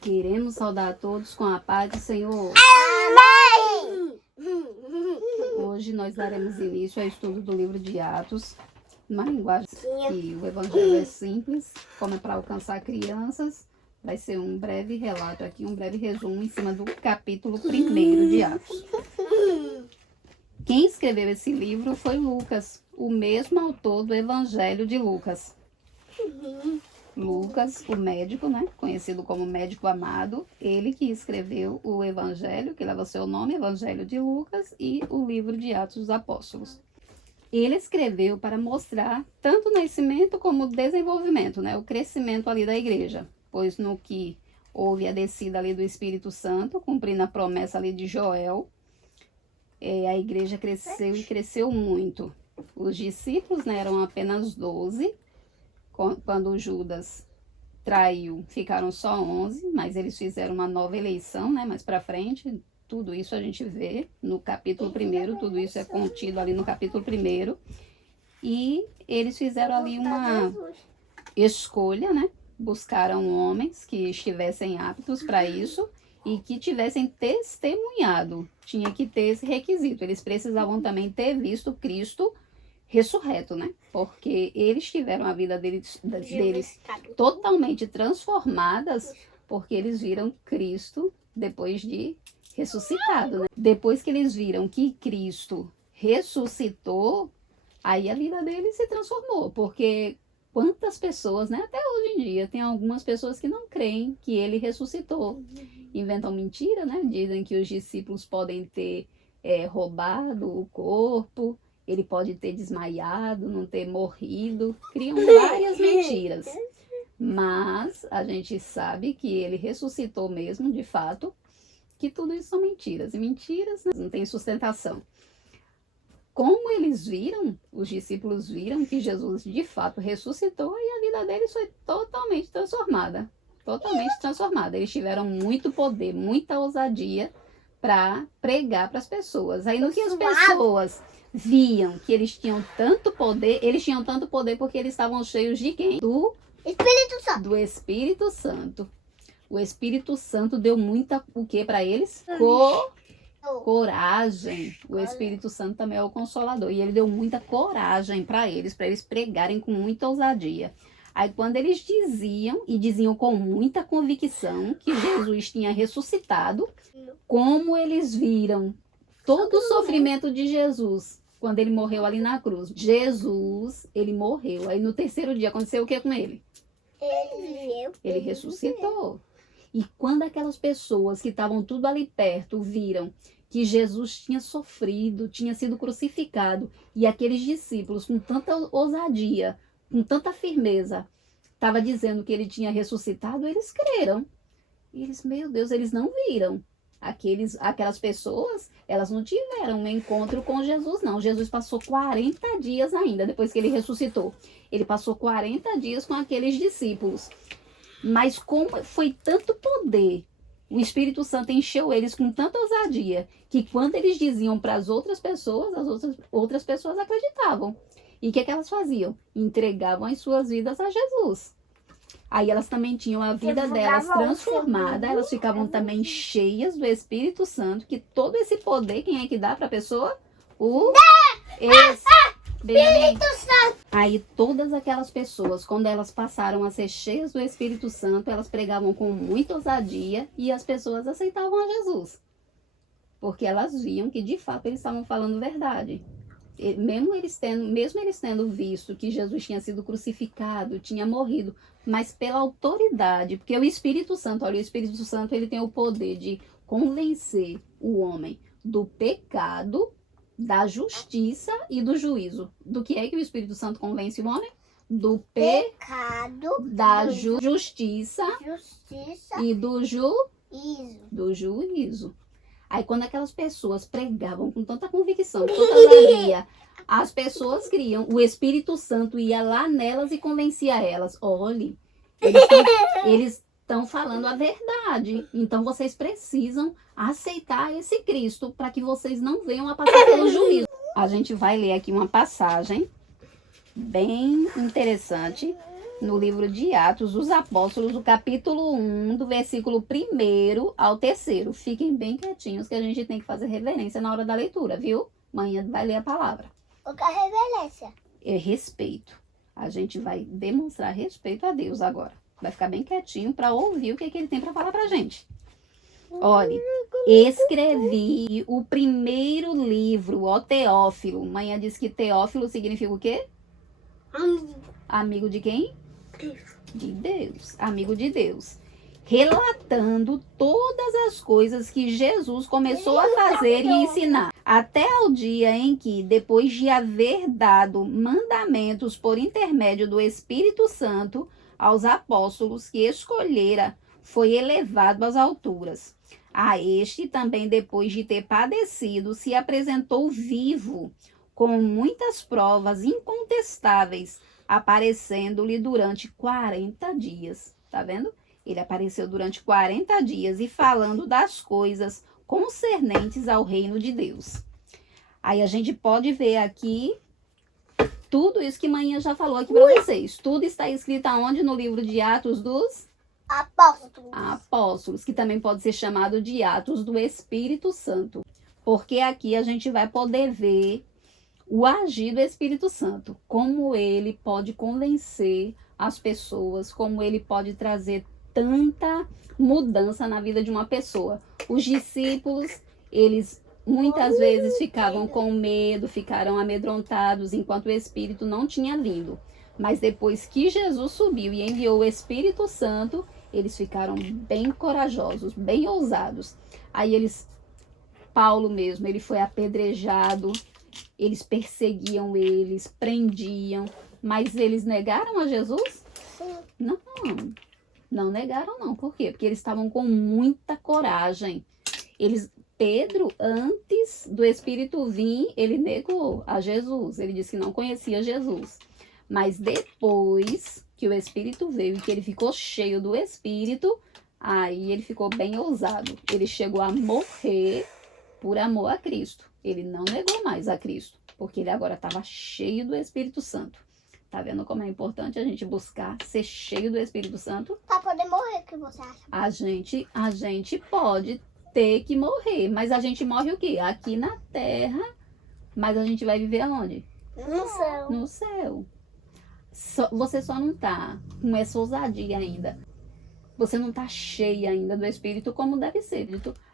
Queremos saudar a todos com a paz do Senhor. Amém! Hoje nós daremos início ao estudo do livro de Atos, numa linguagem que o evangelho é simples, como é para alcançar crianças. Vai ser um breve relato aqui, um breve resumo em cima do capítulo 1 de Atos. Quem escreveu esse livro foi Lucas, o mesmo autor do Evangelho de Lucas. Lucas, o médico, né, conhecido como médico amado, ele que escreveu o Evangelho, que leva seu nome, Evangelho de Lucas, e o livro de Atos dos Apóstolos. Ele escreveu para mostrar tanto o nascimento como o desenvolvimento, né, o crescimento ali da igreja, pois no que houve a descida ali do Espírito Santo, cumprindo a promessa ali de Joel, a igreja cresceu e cresceu muito. Os discípulos, né, eram apenas 12, quando Judas traiu, ficaram só 11, mas eles fizeram uma nova eleição, né, mais para frente. Tudo isso a gente vê no capítulo 1, tudo isso é contido ali no capítulo 1. E eles fizeram ali uma escolha, né, buscaram homens que estivessem aptos para isso e que tivessem testemunhado. Tinha que ter esse requisito, eles precisavam também ter visto Cristo ressurreto, né? Porque eles tiveram a vida deles totalmente transformadas, porque eles viram Cristo depois de ressuscitado, né? Depois que eles viram que Cristo ressuscitou, aí a vida deles se transformou, porque quantas pessoas, né? Até hoje em dia, tem algumas pessoas que não creem que ele ressuscitou. Inventam mentira, né? Dizem que os discípulos podem ter roubado o corpo, ele pode ter desmaiado, não ter morrido, criam várias mentiras. Mas a gente sabe que ele ressuscitou mesmo, de fato, que tudo isso são mentiras. E mentiras, né, não tem sustentação. Como eles viram, os discípulos viram que Jesus de fato ressuscitou e a vida deles foi totalmente transformada. Totalmente transformada. Eles tiveram muito poder, muita ousadia para pregar para as pessoas. Aí no que as pessoas viam que eles tinham tanto poder porque eles estavam cheios de quem? Do Espírito Santo. Do Espírito Santo. O Espírito Santo deu muita o que para eles? Coragem. O Espírito Santo também é o Consolador. E ele deu muita coragem para eles pregarem com muita ousadia. Aí quando eles diziam com muita convicção que Jesus tinha ressuscitado, como eles viram todo o sofrimento de Jesus quando ele morreu ali na cruz. Jesus, ele morreu. Aí no 3º dia aconteceu o que com ele? Ele ressuscitou. E quando aquelas pessoas que estavam tudo ali perto viram que Jesus tinha sofrido, tinha sido crucificado, e aqueles discípulos com tanta ousadia, com tanta firmeza, estava dizendo que ele tinha ressuscitado, eles creram. E eles, meu Deus, eles não viram. Aquelas pessoas, elas não tiveram um encontro com Jesus, não. Jesus passou 40 dias ainda, depois que ele ressuscitou. Ele passou 40 dias com aqueles discípulos. Mas como foi tanto poder, o Espírito Santo encheu eles com tanta ousadia, que quando eles diziam para as outras pessoas, as outras pessoas acreditavam. E o que elas faziam? Entregavam as suas vidas a Jesus. Aí elas também tinham a vida delas transformada, elas ficavam também cheias do Espírito Santo, que todo esse poder, quem é que dá para a pessoa? O Espírito Santo. Aí todas aquelas pessoas, quando elas passaram a ser cheias do Espírito Santo, elas pregavam com muita ousadia e as pessoas aceitavam a Jesus. Porque elas viam que de fato eles estavam falando verdade. Mesmo eles tendo visto que Jesus tinha sido crucificado, tinha morrido, mas pela autoridade, porque o Espírito Santo, olha, o Espírito Santo ele tem o poder de convencer o homem do pecado, da justiça e do juízo. Do que é que o Espírito Santo convence o homem? Do pecado, da justiça e do juízo. Aí quando aquelas pessoas pregavam com tanta convicção, com tanta ousadia, as pessoas criam, o Espírito Santo ia lá nelas e convencia elas. Olhe, eles estão falando a verdade, então vocês precisam aceitar esse Cristo para que vocês não venham a passar pelo juízo. A gente vai ler aqui uma passagem bem interessante no livro de Atos dos Apóstolos, o capítulo 1, do versículo 1º ao 3º. Fiquem bem quietinhos que a gente tem que fazer reverência na hora da leitura, viu? Amanhã vai ler a palavra. O que é reverência? É respeito. A gente vai demonstrar respeito a Deus agora. Vai ficar bem quietinho para ouvir o que ele tem para falar pra gente. Olhe, escrevi o primeiro livro, ó Teófilo. Manhã diz que Teófilo significa o quê? Amigo de quem? De Deus. Amigo de Deus. Relatando todas as coisas que Jesus começou a fazer e ensinar. Até o dia em que, depois de haver dado mandamentos por intermédio do Espírito Santo aos apóstolos que escolhera, foi elevado às alturas. A este também, depois de ter padecido, se apresentou vivo, com muitas provas incontestáveis, aparecendo-lhe durante 40 dias. Tá vendo? Ele apareceu durante 40 dias e falando das coisas concernentes ao reino de Deus. Aí a gente pode ver aqui tudo isso que manhã já falou aqui para vocês. Tudo está escrito aonde? No livro de Atos dos Apóstolos, que também pode ser chamado de Atos do Espírito Santo. Porque aqui a gente vai poder ver o agir do Espírito Santo, como ele pode convencer as pessoas, como ele pode trazer tanta mudança na vida de uma pessoa. Os discípulos, eles muitas vezes ficavam com medo, ficaram amedrontados, enquanto o Espírito não tinha vindo. Mas depois que Jesus subiu e enviou o Espírito Santo, eles ficaram bem corajosos, bem ousados. Aí Paulo mesmo, ele foi apedrejado, eles perseguiam eles, prendiam, mas eles negaram a Jesus? Não, não negaram não. Por quê? Porque eles estavam com muita coragem. Pedro, antes do Espírito vir, ele negou a Jesus. Ele disse que não conhecia Jesus. Mas depois que o Espírito veio e que ele ficou cheio do Espírito, aí ele ficou bem ousado. Ele chegou a morrer por amor a Cristo. Ele não negou mais a Cristo, porque ele agora estava cheio do Espírito Santo. Tá vendo como é importante a gente buscar ser cheio do Espírito Santo? Para poder morrer, o que você acha? A gente pode ter que morrer, mas a gente morre o quê? Aqui na terra, mas a gente vai viver aonde? No céu. No céu. Você só não tá com essa ousadia ainda. Você não tá cheia ainda do Espírito como deve ser.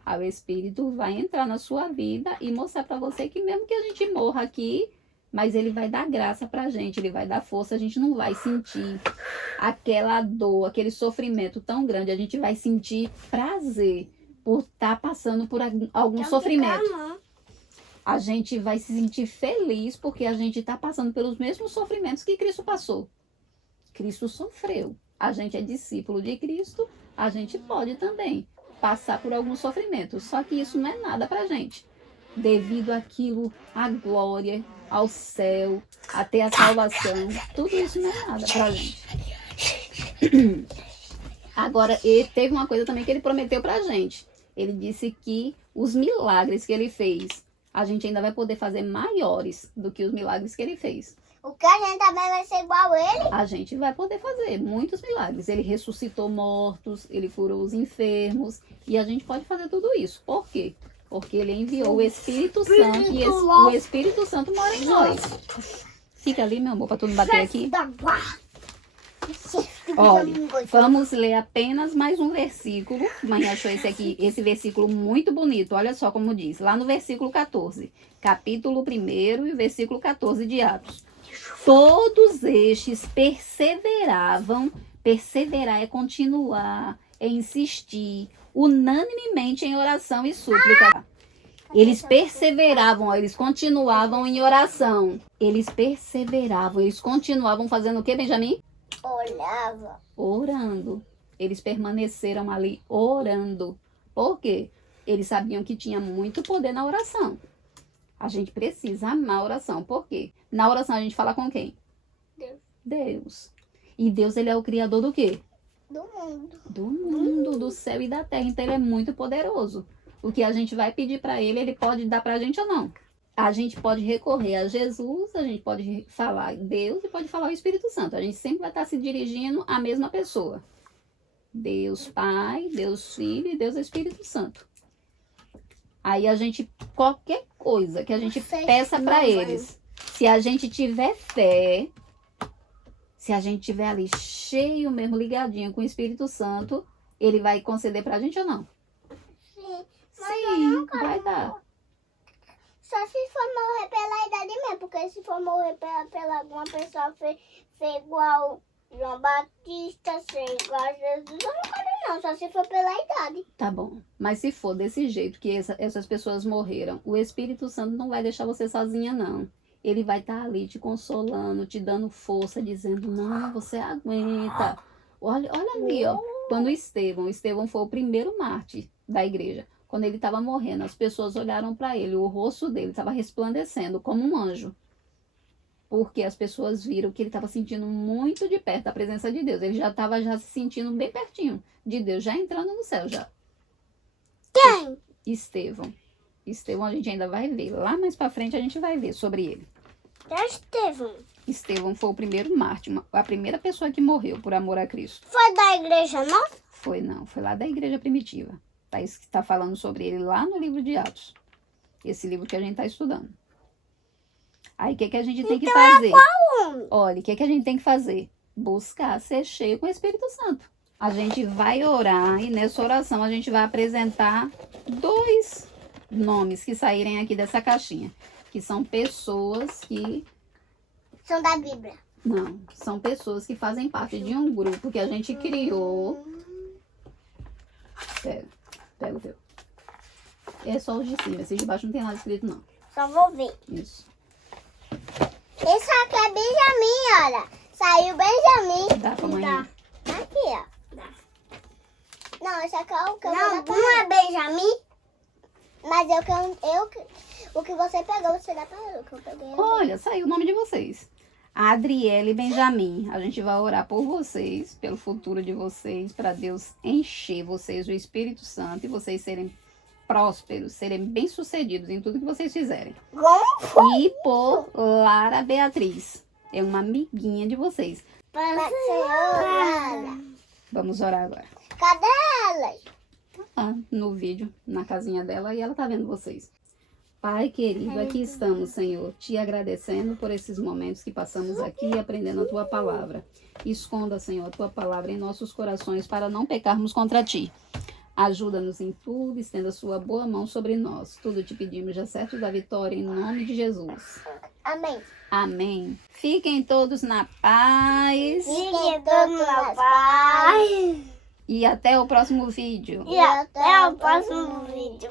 O Espírito vai entrar na sua vida e mostrar para você que mesmo que a gente morra aqui, mas ele vai dar graça pra gente, ele vai dar força, a gente não vai sentir aquela dor, aquele sofrimento tão grande, a gente vai sentir prazer por estar passando por algum sofrimento. A gente vai se sentir feliz porque a gente está passando pelos mesmos sofrimentos que Cristo passou. Cristo sofreu. A gente é discípulo de Cristo, a gente pode também passar por algum sofrimento. Só que isso não é nada pra gente. Devido àquilo, à glória, ao céu, até a salvação, tudo isso não é nada pra gente. Agora, teve uma coisa também que ele prometeu pra gente. Ele disse que os milagres que ele fez, a gente ainda vai poder fazer maiores do que os milagres que ele fez. O que a gente também vai ser igual a ele? A gente vai poder fazer muitos milagres. Ele ressuscitou mortos, ele curou os enfermos. E a gente pode fazer tudo isso. Por quê? Porque ele enviou o Espírito Santo e o Espírito Santo mora em nós. Fica ali, meu amor, para tu não bater aqui. Olha, vamos ler apenas mais um versículo. Mãe achou esse versículo muito bonito. Olha só como diz. Lá no versículo 14. Capítulo 1 e versículo 14 de Atos. Todos estes perseveravam. Perseverar é continuar, é insistir, unanimemente em oração e súplica. Eles perseveravam, eles continuavam em oração. Eles perseveravam, eles continuavam fazendo o que, Benjamin? Olhava. Orando. Eles permaneceram ali orando. Por quê? Eles sabiam que tinha muito poder na oração. A gente precisa amar a oração. Por quê? Na oração a gente fala com quem? Deus. Deus. E Deus, ele é o criador do quê? Do mundo. Do mundo, do céu e da terra. Então ele é muito poderoso. O que a gente vai pedir para ele, ele pode dar pra gente ou não? A gente pode recorrer a Jesus, a gente pode falar Deus e pode falar o Espírito Santo. A gente sempre vai estar se dirigindo à mesma pessoa. Deus Pai, Deus Filho e Deus Espírito Santo. Aí a gente, qualquer coisa que a gente peça para eles, se a gente tiver fé, se a gente tiver ali cheio mesmo, ligadinho com o Espírito Santo, ele vai conceder pra gente ou não? Sim. Sim, vai dar. Só se for morrer pela idade mesmo, porque se for morrer pela alguma pessoa ser igual João Batista, ser igual a Jesus, eu não quero não, só se for pela idade. Tá bom. Mas se for desse jeito que essas pessoas morreram, o Espírito Santo não vai deixar você sozinha, não. Ele vai estar ali te consolando, te dando força, dizendo, não, você aguenta. Olha ali, ó. Quando Estevão foi o primeiro mártir da igreja. Quando ele estava morrendo, as pessoas olharam para ele, o rosto dele estava resplandecendo como um anjo. Porque as pessoas viram que ele estava sentindo muito de perto a presença de Deus. Ele já estava se sentindo bem pertinho de Deus, já entrando no céu já. Quem? Estevão a gente ainda vai ver. Lá mais para frente a gente vai ver sobre ele. É Estevão. Estevão foi o primeiro mártir, a primeira pessoa que morreu por amor a Cristo. Foi da igreja nossa? Foi não, foi lá da igreja primitiva. Tá falando sobre ele lá no livro de Atos. Esse livro que a gente está estudando. Aí o que a gente tem que fazer? Olha, o que a gente tem que fazer? Buscar ser cheio com o Espírito Santo. A gente vai orar e nessa oração a gente vai apresentar 2 nomes que saírem aqui dessa caixinha. Que são pessoas que... São da Bíblia. Não, são pessoas que fazem parte de um grupo que a gente criou. Pega o teu. É só os de cima, esse de baixo não tem nada escrito não. Só vou ver. Isso. Esse aqui é Benjamin, olha. Saiu Benjamin. Dá pra mãe. Aqui, ó. Não, esse aqui é o que eu vou dar pra não é Benjamin. Mas o que você pegou, você dá pra ele. O que eu peguei. Olha, saiu o nome de vocês. Adriele e Benjamin. A gente vai orar por vocês, pelo futuro de vocês, para Deus encher vocês do Espírito Santo e vocês serem prósperos, serem bem-sucedidos em tudo que vocês fizerem. Como? E por Lara Beatriz. É uma amiguinha de vocês. Vamos orar agora. Cadê ela? Lá no vídeo, na casinha dela, e ela tá vendo vocês. Pai querido, aqui estamos, Senhor, te agradecendo por esses momentos que passamos aqui aprendendo a Tua palavra. Esconda, Senhor, a Tua palavra em nossos corações para não pecarmos contra Ti. Ajuda-nos em tudo, estenda a Sua boa mão sobre nós. Tudo te pedimos, já certo da vitória, em nome de Jesus. Amém. Amém. Fiquem todos na paz. Fiquem todos na paz. E até o próximo vídeo. E até o próximo vídeo.